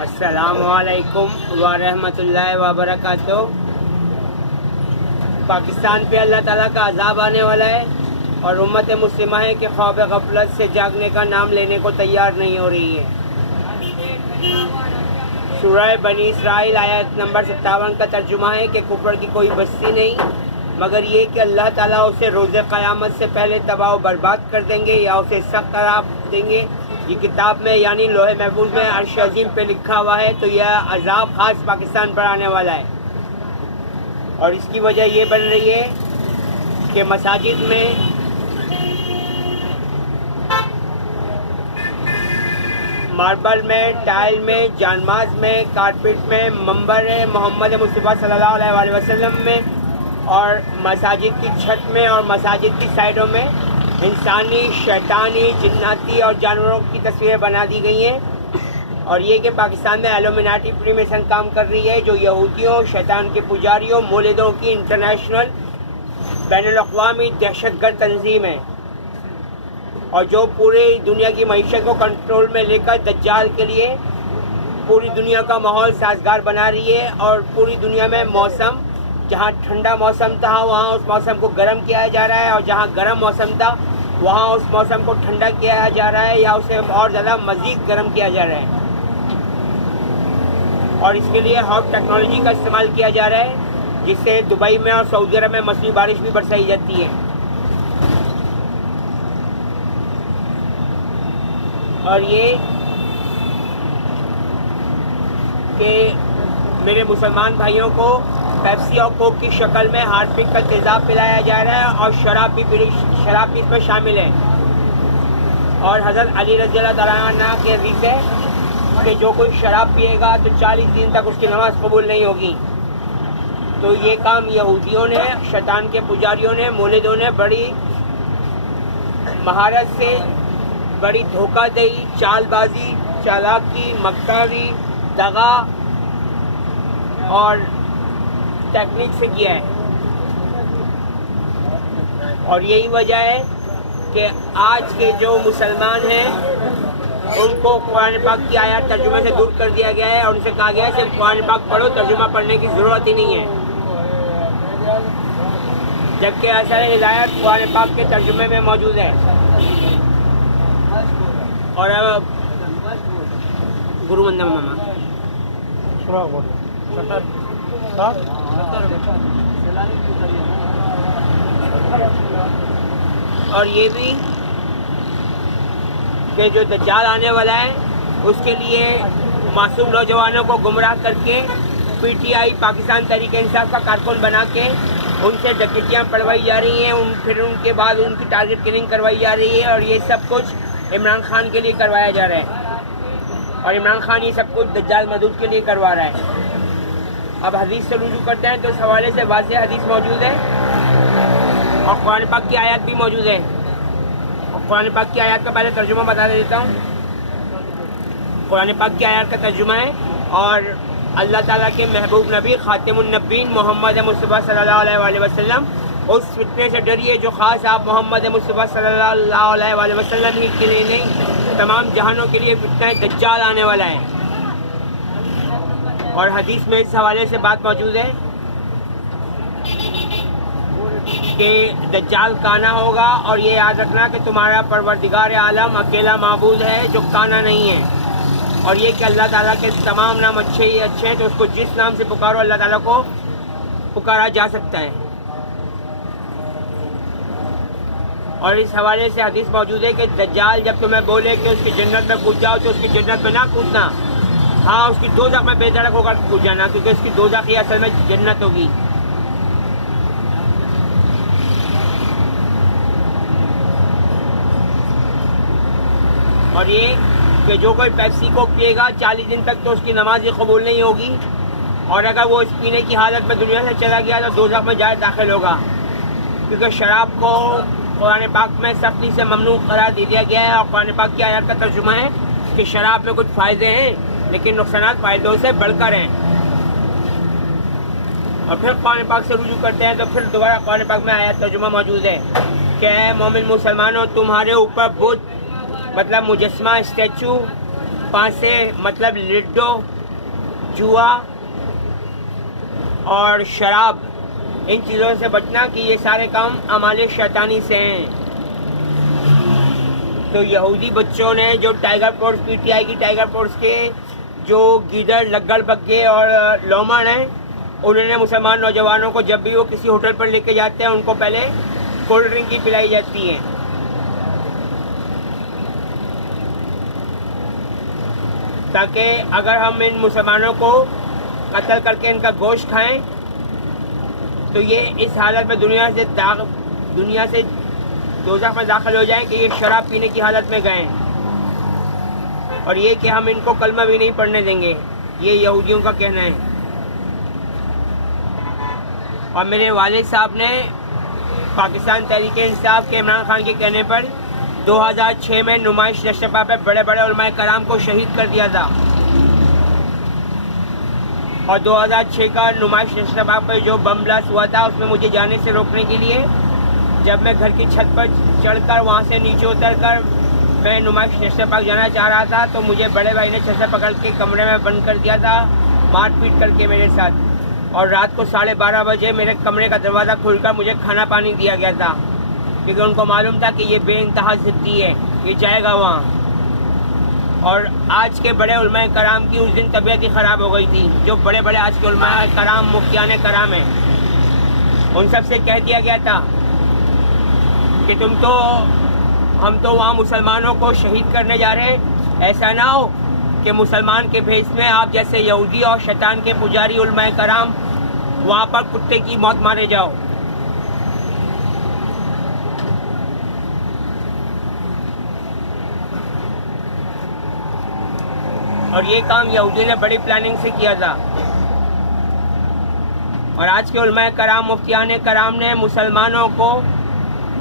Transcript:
السلام علیکم ورحمۃ اللہ وبرکاتہ۔ پاکستان پہ اللہ تعالیٰ کا عذاب آنے والا ہے اور امت مسلمہ ہے کہ خواب غفلت سے جاگنے کا نام لینے کو تیار نہیں ہو رہی ہے۔ سورہ بنی اسرائیل آیت نمبر 57 کا ترجمہ ہے کہ کفر کی کوئی بستی نہیں مگر یہ کہ اللہ تعالیٰ اسے روز قیامت سے پہلے تباہ و برباد کر دیں گے یا اسے سخت عذاب دیں گے۔ یہ کتاب میں یعنی لوح محفوظ میں عرش عظیم پہ لکھا ہوا ہے، تو یہ عذاب خاص پاکستان پر آنے والا ہے۔ اور اس کی وجہ یہ بن رہی ہے کہ مساجد میں ماربل میں، ٹائل میں، جانماز میں، کارپیٹ میں، منبر محمد مصطفیٰ صلی اللہ علیہ وسلم میں اور مساجد کی چھت میں اور مساجد کی سائڈوں میں انسانی، شیطانی، جناتی اور جانوروں کی تصویریں بنا دی گئی ہیں۔ اور یہ کہ پاکستان میں ایلومیناٹی فری میسن کام کر رہی ہے، جو یہودیوں، شیطان کے پجاریوں، مولدوں کی انٹرنیشنل بین الاقوامی دہشت گرد تنظیم ہے، اور جو پوری دنیا کی معیشت کو کنٹرول میں لے کر دجال کے لیے پوری دنیا کا ماحول سازگار بنا رہی ہے۔ اور پوری دنیا میں موسم، جہاں ٹھنڈا موسم تھا وہاں اس موسم کو گرم کیا جا رہا ہے، اور جہاں گرم موسم تھا وہاں اس موسم کو ٹھنڈا کیا جا رہا ہے یا اسے اور زیادہ مزید گرم کیا جا رہا ہے۔ اور اس کے لیے ہاٹ ٹیکنالوجی کا استعمال کیا جا رہا ہے، جس سے دبئی میں اور سعودی عرب میں مصنوعی بارش بھی برسائی جاتی ہے۔ اور یہ کہ میرے مسلمان بھائیوں کو پیپسی اور کوک کی شکل میں ہارپک کا تیزاب پلایا جا رہا ہے، اور شراب بھی اس میں شامل ہے۔ اور حضرت علی رضی اللہ تعالیٰ عنہ کی حدیث ہے کہ جو کوئی شراب پیے گا تو 40 دن تک اس کی نماز قبول نہیں ہوگی۔ تو یہ کام یہودیوں نے، شیطان کے پجاریوں نے، مولدوں نے بڑی مہارت سے، بڑی دھوکہ دہی، چال بازی، چالاکی، مکاری، دغا اور ٹیکنیک سے کیا ہے۔ اور یہی وجہ ہے کہ آج کے جو مسلمان ہیں ان کو قرآن پاک کی آیات ترجمے سے دور کر دیا گیا ہے، اور ان سے کہا گیا ہے صرف قرآن پاک پڑھو، ترجمہ پڑھنے کی ضرورت ہی نہیں ہے، جبکہ اثر ہدایت قرآن پاک کے ترجمے میں موجود ہے۔ اور اب گرو وندہ ماما اور یہ بھی کہ جو دجال آنے والا ہے اس کے لیے معصوم نوجوانوں کو گمراہ کر کے P T I Pakistan Tehreek Insaf کا کارکن بنا کے ان سے ڈکیتیاں پڑھوائی جا رہی ہیں، پھر ان کے بعد ان کی ٹارگٹ کلنگ کروائی جا رہی ہے، اور یہ سب کچھ عمران خان کے لیے کروایا جا رہا ہے، اور عمران خان یہ سب کچھ دجال مدعو کے لیے کروا رہا ہے۔ اب حدیث سے رجوع کرتے ہیں تو اس حوالے سے واضح حدیث موجود ہے اور قرآن پاک کی آیات بھی موجود ہے۔ اور قرآن پاک کی آیات کا پہلے ترجمہ بتا دیتا ہوں۔ قرآن پاک کی آیات کا ترجمہ ہے، اور اللہ تعالیٰ کے محبوب نبی خاتم النبیین محمد مصطفیٰ صلی اللہ علیہ وسلم اس فتنے سے ڈریے جو خاص آپ محمد مصطفیٰ صلی اللہ علیہ وسلم ہی کے لیے نہیں، تمام جہانوں کے لیے فتنہ دجال آنے والا ہے۔ اور حدیث میں اس حوالے سے بات موجود ہے کہ دجال کانا ہوگا، اور یہ یاد رکھنا کہ تمہارا پروردگار عالم اکیلا معبود ہے جو کانا نہیں ہے، اور یہ کہ اللہ تعالیٰ کے تمام نام اچھے ہی اچھے ہیں، تو اس کو جس نام سے پکارو اللہ تعالیٰ کو پکارا جا سکتا ہے۔ اور اس حوالے سے حدیث موجود ہے کہ دجال جب تمہیں بولے کہ اس کی جنت میں کود جاؤ تو اس کی جنت میں نہ کودنا، ہاں اس کی دوزخ میں بے دھڑک ہو کر کود جانا، کیونکہ اس کی دوزخ ہی اصل میں جنت ہوگی۔ اور یہ کہ جو کوئی پیپسی کو پیے گا 40 دن تک تو اس کی نماز ہی قبول نہیں ہوگی، اور اگر وہ اس پینے کی حالت میں دنیا سے چلا گیا تو دوزخ میں جائے داخل ہوگا، کیونکہ شراب کو قرآن پاک میں سختی سے ممنوع قرار دے دیا گیا ہے۔ اور قرآن پاک کی آیات کا ترجمہ ہے کہ شراب میں کچھ فائدے ہیں لیکن نقصانات فائدوں سے بڑھ کر ہیں۔ اور پھر قرآن پاک سے رجوع کرتے ہیں تو پھر دوبارہ قرآن پاک میں آیات ترجمہ موجود ہے کہ اے مومن مسلمانوں، تمہارے اوپر بت مطلب مجسمہ، اسٹیچو پانسے مطلب لڈو، جوا اور شراب، ان چیزوں سے بچنا کہ یہ سارے کام اعمال شیطانی سے ہیں۔ تو یہودی بچوں نے جو tiger force P T I کی ٹائیگر فورس کے جو گیدڑ، لگڑ، بگے اور لومڑ ہیں، انہوں نے مسلمان نوجوانوں کو جب بھی وہ کسی ہوٹل پر لے کے جاتے ہیں ان کو پہلے کولڈ ڈرنک کی پلائی جاتی ہے، تاکہ اگر ہم ان مسلمانوں کو قتل کر کے ان کا گوشت کھائیں تو یہ اس حالت میں دنیا سے دوزخ میں داخل ہو جائیں کہ یہ شراب پینے کی حالت میں گئے، اور یہ کہ ہم ان کو کلمہ بھی نہیں پڑھنے دیں گے، یہ یہودیوں کا کہنا ہے۔ اور میرے والد صاحب نے پاکستان تحریک انصاف کے عمران خان کے کہنے پر 2006 میں نمائش نشپا پہ بڑے بڑے علماء کرام کو شہید کر دیا تھا، اور 2006 کا نمائش نشپا پہ جو بم بلاسٹ ہوا تھا اس میں مجھے جانے سے روکنے کے لیے جب میں گھر کی چھت پر چڑھ کر وہاں سے نیچے اتر کر میں نمائش نیشنل پارک جانا چاہ رہا تھا تو مجھے بڑے بھائی نے چھت سے پکڑ کے کمرے میں بند کر دیا تھا، مار پیٹ کر کے میرے ساتھ، اور رات کو 12:30 بجے میرے کمرے کا دروازہ کھول کر مجھے کھانا پانی دیا گیا تھا، کیونکہ ان کو معلوم تھا کہ یہ بے انتہا ضدی ہے، یہ جائے گا وہاں۔ اور آج کے بڑے علماء کرام کی اس دن طبیعت ہی خراب ہو گئی تھی، جو بڑے بڑے آج کے علماء کرام، مفتیان کرام ہیں، ان سب سے کہہ دیا گیا تھا کہ ہم تو وہاں مسلمانوں کو شہید کرنے جا رہے ہیں، ایسا نہ ہو کہ مسلمان کے بھیس میں آپ جیسے یہودی اور شیطان کے پجاری علماء کرام وہاں پر کتے کی موت مارے جاؤ۔ اور یہ کام یہودی نے بڑی پلاننگ سے کیا تھا، اور آج کے علماء کرام، مفتیان کرام نے مسلمانوں کو